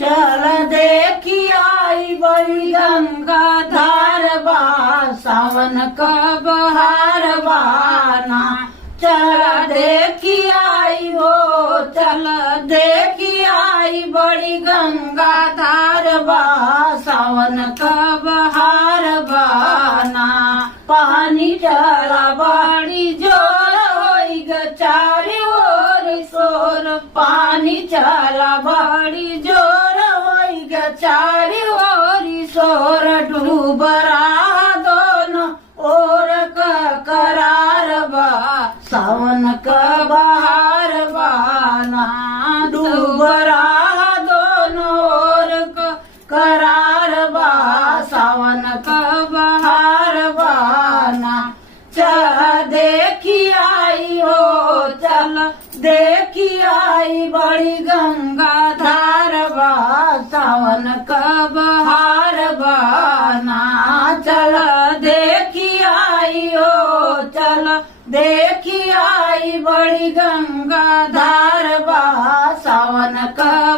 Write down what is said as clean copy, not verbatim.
चल देखी आई बड़ी गंगा धार बा, सावन का बहार बाना। चल देखी आई हो, चल देखी आई बड़ी गंगा धार बा, सावन का बहार बाना। पानी चला बड़ी जोर होई ग चारी ओर शोर, पानी चला बड़ी जोर होई ग चारी ओर शोर। डूब रहा दोनों ओर का करार बा, सावन का बहार बाना। डूब रहा दोनों ओर का करार बा, सावन का बहार बाना। चल देखी आई हो, चल देखी आई बड़ी गंगा धार बा, सावन का बहार बाना। चल देखी आई हो, चल देखी आई बड़ी गंगा धार बा, सावन का